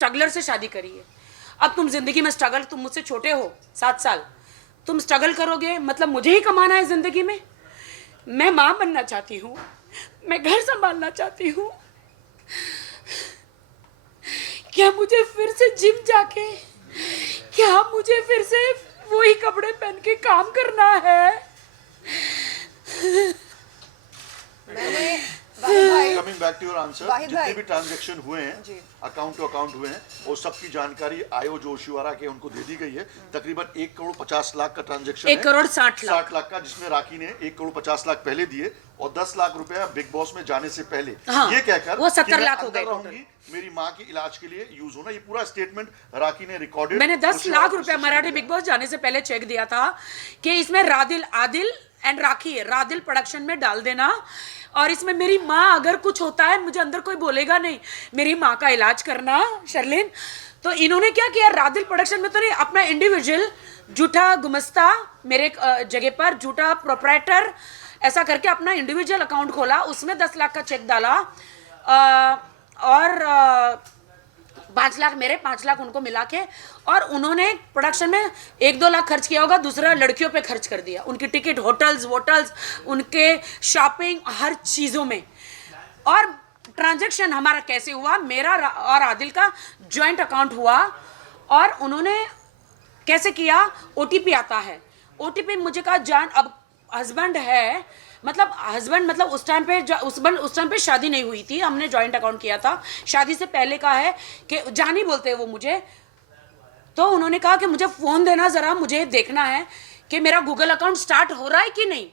Struggler से शादी करी है। अब तुम जिंदगी में स्ट्रगल, तुम मुझसे छोटे हो 7 साल, तुम स्ट्रगल करोगे, मतलब मुझे ही कमाना है जिंदगी में। मैं माँ बनना चाहती हूँ, मैं घर संभालना चाहती हूँ। क्या मुझे फिर से जिम जाके, क्या मुझे फिर से वही कपड़े पहन के काम करना है? Coming back to your answer, जितने भी ट्रांजैक्शन हुए हैं, अकाउंट टू अकाउंट हुए हैं, वो सबकी जानकारी आयो जोशिवारा के उनको दे दी गई है। तकरीबन 1,50,00,000 का ट्रांजैक्शन है, 1,60,00,000 का, जिसमें राखी ने 1,50,00,000 पहले दिए और 10 लाख रुपया बिग बॉस में जाने से पहले ये कहकर वो 70 लाख हो गए। मेरी माँ के इलाज के लिए यूज होना, ये पूरा स्टेटमेंट राखी ने रिकॉर्डेड। मैंने 10 लाख रुपया मराठी बिग बॉस जाने से पहले चेक दिया था कि इसमें आदिल एंड राखी है, रादिल प्रोडक्शन में डाल देना, और इसमें मेरी माँ अगर कुछ होता है मुझे अंदर कोई बोलेगा नहीं, मेरी माँ का इलाज करना शर्लिन। तो इन्होंने क्या किया, रादिल प्रोडक्शन में तो नहीं, अपना इंडिविजुअल झूठा गुमस्ता मेरे जगह पर, झूठा प्रोप्राइटर ऐसा करके अपना इंडिविजुअल अकाउंट खोला, उसमें 10 लाख का चेक डाला, और 5 लाख मेरे, 5 लाख उनको मिला के, और उन्होंने प्रोडक्शन में 1-2 लाख खर्च किया होगा, दूसरा लड़कियों पे खर्च कर दिया, उनकी टिकट, होटल्स, उनके शॉपिंग, हर चीज़ों में। और ट्रांजैक्शन हमारा कैसे हुआ, मेरा और आदिल का जॉइंट अकाउंट हुआ, और उन्होंने कैसे किया, OTP आता है, OTP मुझे कहा जान, अब हस्बैंड है, मतलब उस टाइम पे शादी नहीं हुई थी, हमने जॉइंट अकाउंट किया था, शादी से पहले का है कि जान ही बोलते हैं वो मुझे। तो उन्होंने कहा कि मुझे फ़ोन देना ज़रा, मुझे देखना है कि मेरा गूगल अकाउंट स्टार्ट हो रहा है कि नहीं।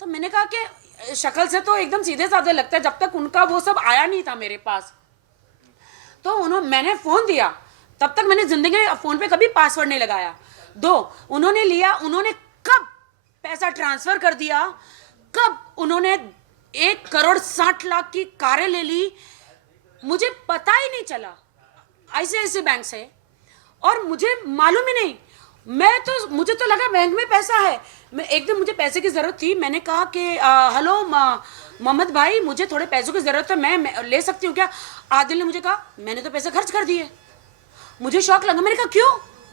तो मैंने कहा कि शक्ल से तो एकदम सीधे साधे लगता है, जब तक उनका वो सब आया नहीं था मेरे पास। तो मैंने फ़ोन दिया, तब तक मैंने ज़िंदगी में फ़ोन पे कभी पासवर्ड नहीं लगाया। उन्होंने लिया, उन्होंने कब पैसा ट्रांसफ़र कर दिया, कब उन्होंने 1,60,00,000 की कारें ले ली, मुझे पता ही नहीं चला, ICICI बैंक से, और मुझे मालूम ही नहीं। मुझे तो लगा बैंक में पैसा है। मैं एक दिन, मुझे पैसे की ज़रूरत थी, मैंने कहा कि हेलो मोहम्मद भाई, मुझे थोड़े पैसों की ज़रूरत है, मैं ले सकती हूँ क्या? आदिल ने मुझे कहा मैंने तो पैसे खर्च कर दिए। मुझे शौक लगा, मैंने कहा क्यों,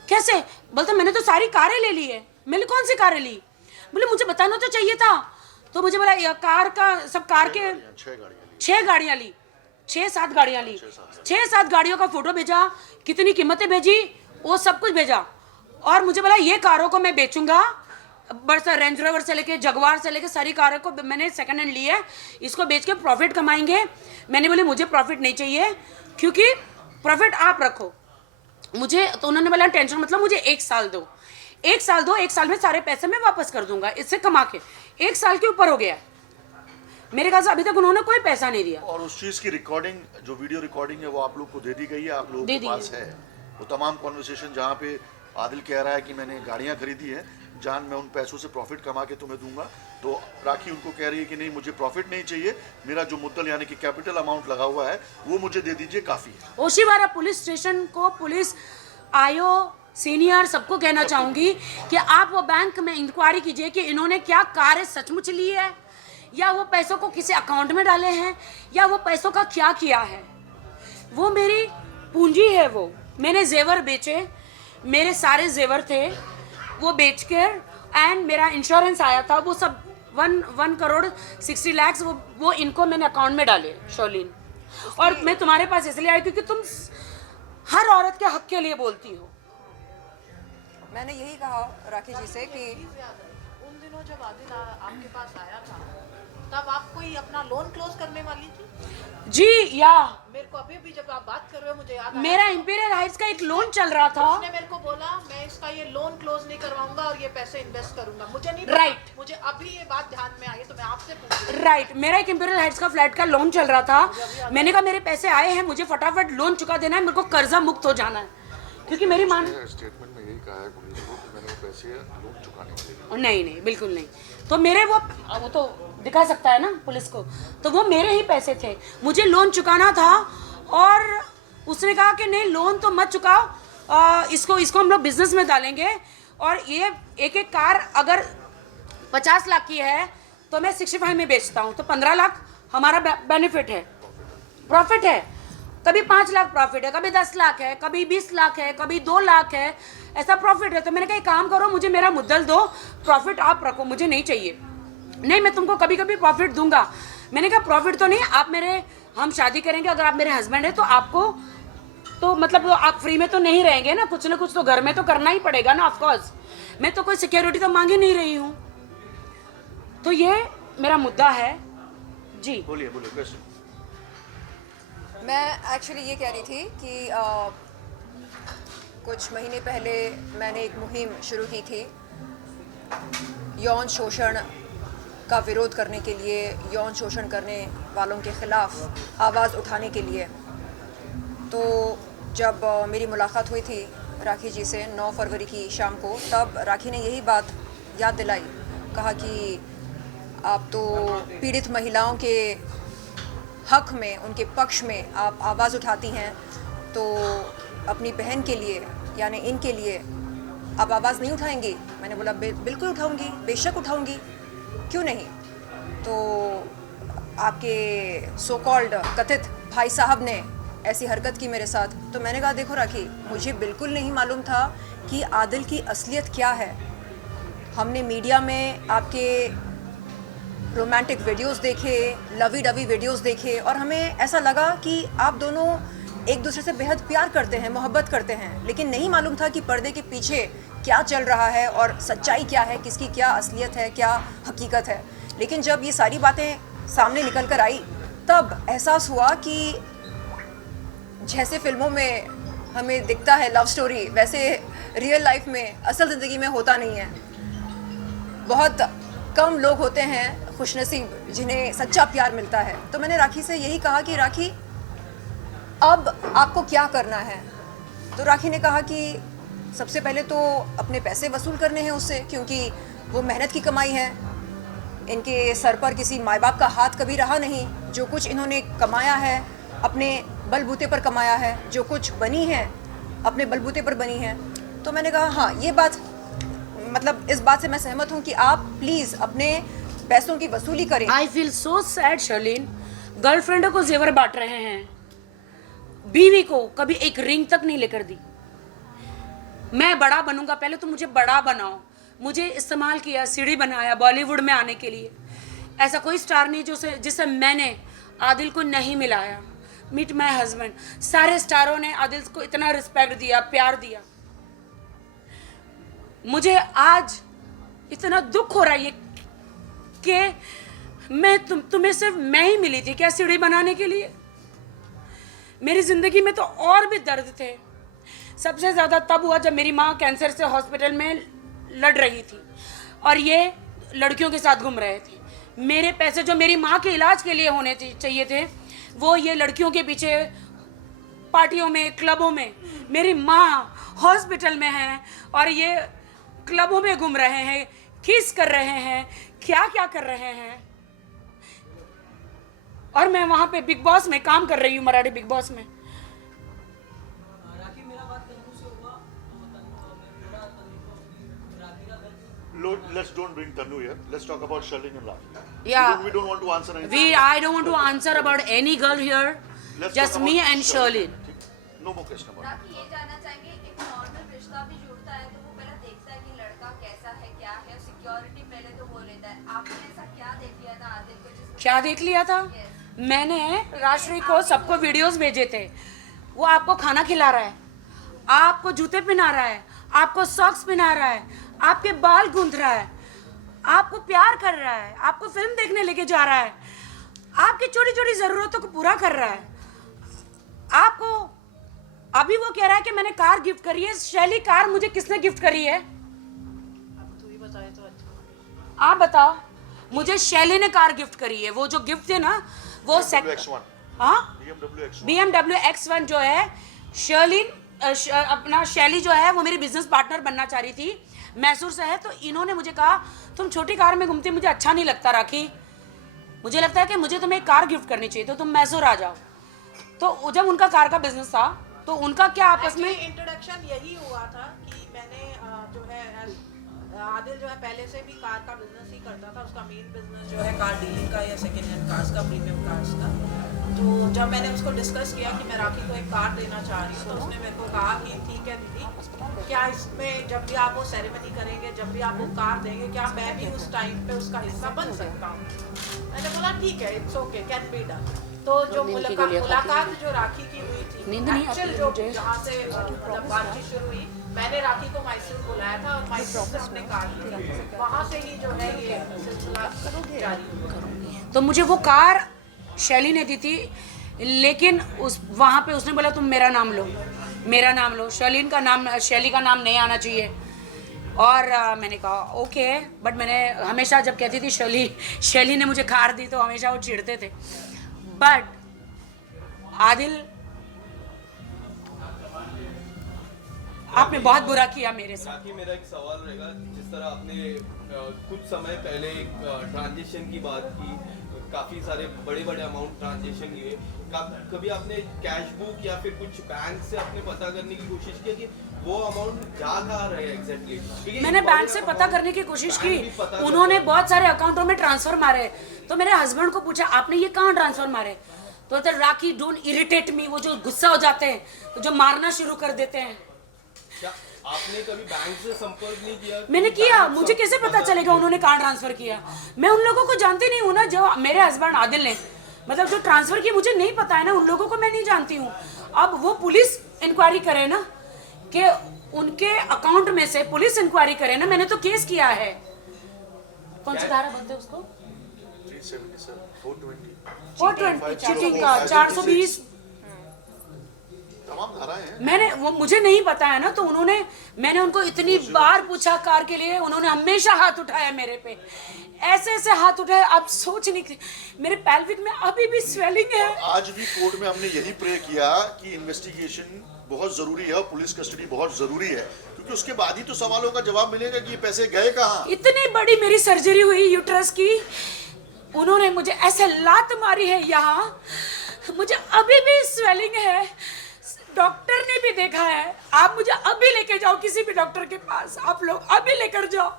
कैसे? बोलता मैंने तो सारी कारें ले ली है। मैंने कौन सी कारें ली? बोले मुझे बताना तो चाहिए था। तो मुझे बोला कार के 6 गाड़ियाँ ली, 6-7 गाड़ियाँ ली, 6-7 गाड़ियों का फोटो भेजा, कितनी कीमतें भेजी, वो सब कुछ भेजा, और मुझे बोला ये कारों को मैं बेचूंगा, बस रेंज रोवर से लेके जगवार से लेके सारी कारों को मैंने सेकंड हैंड ली है, इसको बेच के प्रॉफिट कमाएंगे। मैंने बोले मुझे प्रॉफिट नहीं चाहिए, क्योंकि प्रॉफिट आप रखो मुझे। तो उन्होंने बोला टेंशन मतलब, मुझे 1 साल दो, 1 साल में सारे पैसे मैं वापस कर दूंगा इससे कमा के। 1 साल के ऊपर हो गया मेरे ख्याल से, अभी तक उन्होंने कोई पैसा नहीं दिया। और उस चीज की रिकॉर्डिंग, जो वीडियो रिकॉर्डिंग है, वो आप लोग को दे दी गई है, आप लोगों के पास है वो तमाम कॉन्वर्सेशन, जहाँ पे आदिल कह रहा है कि मैंने गाड़ियाँ खरीदी है जान, मैं उन पैसों से प्रॉफिट कमा के तुम्हें दूंगा। तो राखी उनको कह रही है कि नहीं, मुझे प्रॉफिट नहीं चाहिए, मेरा जो मुद्दल यानी कि कैपिटल अमाउंट लगा हुआ है वो मुझे दे दीजिए, काफ़ी है। ओशिवारा पुलिस स्टेशन को, पुलिस आयो सीनियर सबको कहना चाहूँगी कि आप वो बैंक में इंक्वायरी कीजिए कि इन्होंने क्या कार सचमुच ली है, या वो पैसों को किसी अकाउंट में डाले हैं, या वो पैसों का क्या किया है। वो मेरी पूंजी है, वो मैंने जेवर बेचे, मेरे सारे जेवर थे वो बेच कर, एंड मेरा इंश्योरेंस आया था, वो सब 1,60,00,000 वो इनको मैंने अकाउंट में डाले शर्लिन। और मैं तुम्हारे पास इसलिए आई क्योंकि तुम हर औरत के हक के लिए बोलती हो। मैंने यही कहा राखी जी से कि उन दिनों जब आदिल आपके पास आया था, तब आप कोई अपना लोन क्लोज करने वाली थी? जी, या मेरे को अभी भी जब आप बात कर रहे हो मुझे याद आया, मेरा इंपीरियल हाइट्स का एक लोन चल रहा था, उसने मेरे को बोला मैं इसका ये लोन क्लोज नहीं करवाऊंगा और ये पैसे इन्वेस्ट करूंगा। मुझे नहीं राइट, मुझे अभी ये बात ध्यान में आई तो मैं आपसे पूछ रही हूं। राइट, मेरा एक इंपीरियल हाइट्स का फ्लैट का लोन चल रहा था। मैंने कहा मेरे पैसे आए हैं, मुझे फटाफट लोन चुका देना है, मेरे को कर्जा मुक्त हो जाना है, क्योंकि मेरी मां स्टेटमेंट में यही कहा है पुलिस को कि मैंने वो पैसे लोन चुकाने के लिए। नहीं, बिल्कुल नहीं। तो मेरे वो तो दिखा सकता है ना पुलिस को, तो वो मेरे ही पैसे थे, मुझे लोन चुकाना था। और उसने कहा कि नहीं लोन तो मत चुकाओ, इसको हम लोग बिजनेस में डालेंगे, और ये एक कार अगर 50 लाख की है तो मैं 65 में बेचता हूँ, तो 15 लाख हमारा बेनिफिट है, प्रॉफिट है। कभी 5 लाख प्रॉफिट है, कभी 10 लाख है, कभी 20 लाख है, कभी 2 लाख है, ऐसा प्रॉफिट है। तो मैंने कहा एक काम करो, मुझे मेरा मुद्दल दो, प्रॉफिट आप रखो, मुझे नहीं चाहिए। नहीं, मैं तुमको कभी कभी प्रॉफिट दूंगा। मैंने कहा प्रॉफिट तो नहीं, आप मेरे, हम शादी करेंगे, अगर आप मेरे हस्बैंड है तो आपको तो मतलब आप फ्री में तो नहीं रहेंगे ना कुछ तो घर में तो करना ही पड़ेगा ना, ऑफकोर्स। मैं तो कोई सिक्योरिटी तो मांग ही नहीं रही हूँ। तो ये मेरा मुद्दा है जी। बोलिए बोलिए क्वेश्चन। मैं एक्चुअली ये कह रही थी कि कुछ महीने पहले मैंने एक मुहिम शुरू की थी यौन शोषण का विरोध करने के लिए, यौन शोषण करने वालों के ख़िलाफ़ आवाज़ उठाने के लिए। तो जब मेरी मुलाकात हुई थी राखी जी से 9 फरवरी की शाम को, तब राखी ने यही बात याद दिलाई, कहा कि आप तो पीड़ित महिलाओं के हक में, उनके पक्ष में आप आवाज़ उठाती हैं, तो अपनी बहन के लिए यानी इनके लिए आप आवाज़ नहीं उठाएंगी? मैंने बोला बिल्कुल उठाऊंगी, बेशक उठाऊंगी, क्यों नहीं। तो आपके सो कॉल्ड कथित भाई साहब ने ऐसी हरकत की मेरे साथ। तो मैंने कहा देखो राखी, मुझे बिल्कुल नहीं मालूम था कि आदिल की असलियत क्या है। हमने मीडिया में आपके रोमांटिक वीडियोस देखे, लवी डवी वीडियोस देखे, और हमें ऐसा लगा कि आप दोनों एक दूसरे से बेहद प्यार करते हैं, मोहब्बत करते हैं। लेकिन नहीं मालूम था कि पर्दे के पीछे क्या चल रहा है और सच्चाई क्या है, किसकी क्या असलियत है, क्या हकीकत है। लेकिन जब ये सारी बातें सामने निकल कर आई, तब एहसास हुआ कि जैसे फिल्मों में हमें दिखता है लव स्टोरी, वैसे रियल लाइफ में, असल ज़िंदगी में होता नहीं है। बहुत कम लोग होते हैं खुशनसीब जिन्हें सच्चा प्यार मिलता है। तो मैंने राखी से यही कहा कि राखी, अब आपको क्या करना है? तो राखी ने कहा कि सबसे पहले तो अपने पैसे वसूल करने हैं उससे, क्योंकि वो मेहनत की कमाई है। इनके सर पर किसी माँ बाप का हाथ कभी रहा नहीं। जो कुछ इन्होंने कमाया है अपने बलबूते पर कमाया है, जो कुछ बनी है अपने बलबूते पर बनी है। तो मैंने कहा हाँ, ये बात, मतलब इस बात से मैं सहमत हूँ कि आप प्लीज़ अपने पैसों की वसूली करें। I feel so sad Sherlyn, गर्लफ्रेंडों को जेवर बांट रहे हैं, बीवी को कभी एक रिंग तक नहीं लेकर दी। मैं बड़ा बनूंगा, पहले तो मुझे बड़ा बनाओ। मुझे इस्तेमाल किया, सीढ़ी बनाया बॉलीवुड में आने के लिए। ऐसा कोई स्टार नहीं जिसे मैंने आदिल को नहीं मिलाया। मीट माई हस्बैंड, सारे स्टारों ने आदिल को इतना रिस्पेक्ट दिया, प्यार दिया। मुझे आज इतना दुख हो रहा है कि मैं तुम्हें सिर्फ मैं ही मिली थी क्या सीढ़ी बनाने के लिए? मेरी जिंदगी में तो और भी दर्द थे। सबसे ज़्यादा तब हुआ जब मेरी माँ कैंसर से हॉस्पिटल में लड़ रही थी और ये लड़कियों के साथ घूम रहे थे। मेरे पैसे जो मेरी माँ के इलाज के लिए होने चाहिए थे, वो ये लड़कियों के पीछे पार्टियों में, क्लबों में। मेरी माँ हॉस्पिटल में है और ये क्लबों में घूम रहे हैं, किस कर रहे हैं, क्या क्या कर रहे हैं। और मैं वहां पे बिग बॉस में काम कर रही हूँ, मराठी बिग बॉस में। Let's don't bring Tanu here. Let's talk about Sharlene and Rafi. Yeah. We don't want to answer anything. I don't want to answer about any girl here. Let's Just talk me about and Sharlene. No more question about it. ताकि ये जानना चाहेंगे, एक normal रिश्ता भी जुड़ता है तो वो पहले देखता है कि लड़का कैसा है, क्या है, सिक्योरिटी पहले तो वो लेता है। आपने ऐसा क्या देख लिया था आदिल को जिसमें क्या देख लिया था? मैंने राष्ट्रीय को सबको वीडियोस भेजे थे। वो आपको खाना खिला रहा है, आपको जूते पहना रहा है, आपको सॉक्स पहना रहा है, आपके बाल गूंथ रहा है, आपको प्यार कर रहा है, आपको फिल्म देखने लेके जा रहा है, आपकी छोटी छोटी जरूरतों को पूरा कर रहा है। आपको अभी वो कह रहा है कि मैंने कार गिफ्ट करी है। शैली, कार मुझे किसने गिफ्ट करी है? अब तू ही बताए तो अच्छा। आप बताओ। मुझे शैली ने कार गिफ्ट करी है। वो जो गिफ्ट है ना, वो BMW X1. हाँ, BMW X1. BMW X1 जो है, शर्लिन अपना शैली जो है वो मेरी बिजनेस पार्टनर बनना चाह रही थी, मैसूर से है। तो इन्होंने मुझे कहा तुम छोटी कार में घूमती, मुझे अच्छा नहीं लगता राखी, मुझे लगता है कि मुझे तुम्हें एक कार गिफ्ट करनी चाहिए, तो तुम मैसूर आ जाओ। तो जब उनका कार का बिजनेस था तो उनका क्या आपस में इंट्रोडक्शन यही हुआ था कि मैंने जो है आदिल जो है पहले से भी कार का बिजनेस ही करता था, उसका मेन बिजनेस जो है कार डीलिंग का या सेकेंड हैंड कार्स का, प्रीमियम कार्स का। तो जब मैंने उसको डिस्कस किया कि मैं राखी को एक कार देना चाह रही हूँ, तो उसने मेरे को कहा कि ठीक है दीदी, क्या इसमें जब भी आप वो सेरेमनी करेंगे, जब भी आप वो कार देंगे, क्या मैं भी उस टाइम पे उसका हिस्सा बन सकता हूँ? मैंने बोला ठीक है, it's okay, can be done. तो जो मुलाकात जो राखी की हुई थी, एक्चुअल जो जहाँ से मतलब बातचीत शुरू हुई, मैंने राखी को माइसर बुलाया था और माइसर से अपने कार ली, वहाँ से ही जो है ये सिलसिला जारी हुआ। तो मुझे वो कार शैली ने दी थी, लेकिन उस वहाँ पे उसने बोला तुम मेरा नाम लो, मेरा नाम लो, शैली का नाम नहीं आना चाहिए। और मैंने कहा ओके, बट मैंने हमेशा जब कहती थी शैली ने मुझे कार दी तो हमेशा वो चिढ़ते थे। बट आदिल, आपने बहुत बुरा किया मेरे साथ। बाकी मेरा एक सवाल रहेगा, जिस तरह आपने कुछ समय पहले एक ट्रांजेक्शन की बात की, काफ़ी सारे बड़े बड़े अमाउंट ट्रांजेक्शन हुए, कभी आपने कैश बुक या फिर कुछ बैंक से आपने पता करने की कोशिश की कि वो अमाउंट जा कहाँ रहे एग्जैक्टली? मैंने बैंक से पता करने की कोशिश की, उन्होंने बहुत सारे अकाउंटों में ट्रांसफर मारे। तो मेरे हस्बैंड को पूछा आपने ये कहाँ ट्रांसफर मारे? तो राखी डोंट इरिटेट मी, वो जो गुस्सा हो जाते हैं, जो मारना शुरू कर देते हैं। क्या आपने कभी बैंक से संपर्क नहीं किया? मैंने किया, मुझे कैसे पता चलेगा उन्होंने कहाँ ट्रांसफर किया? मैं उन लोगों को जानती नहीं हूँ ना, जो मेरे हस्बैंड आदिल ने मतलब जो ट्रांसफर की, मुझे नहीं पता है ना, उन लोगों को मैं नहीं जानती हूँ। अब वो पुलिस इंक्वायरी करे ना, कि उनके अकाउंट में से पुलिस इंक्वायरी करे ना। मैंने तो केस किया है, कौन सी धारा बोलते हैं उसको, 420 चीटिंग का, 420 तमाम धाराएं हैं। मैंने वो मुझे नहीं पता है ना, तो मैंने उनको इतनी बार पूछा कार के लिए, उन्होंने हमेशा हाथ उठाया मेरे पे, ऐसे ऐसे हाथ उठाए, आप सोच नहीं, मेरे पैल्विक में अभी भी स्वेलिंग है। आज भी कोर्ट में हमने यही प्रे किया कि इन्वेस्टिगेशन बहुत जरूरी है और पुलिस कस्टडी बहुत जरूरी है, क्योंकि उसके बाद ही तो सवालों का जवाब मिलेगा कि ये पैसे गए कहाँ। इतनी बड़ी मेरी सर्जरी हुई यूट्रस की, उन्होंने मुझे ऐसे लात मारी है यहाँ, मुझे अभी भी स्वेलिंग है, डॉक्टर ने भी देखा है। आप मुझे अभी लेके जाओ किसी भी डॉक्टर के पास, आप लोग अभी लेकर जाओ,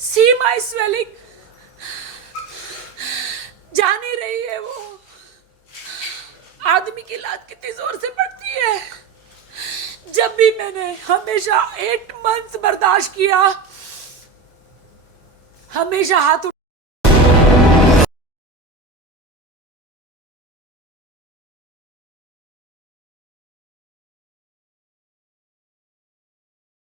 सी माई स्वेलिंग, जा नहीं रही है वो। आदमी की लात कितनी जोर से पड़ती है। जब भी मैंने हमेशा 8 मंथ्स बर्दाश्त किया, हमेशा हाथ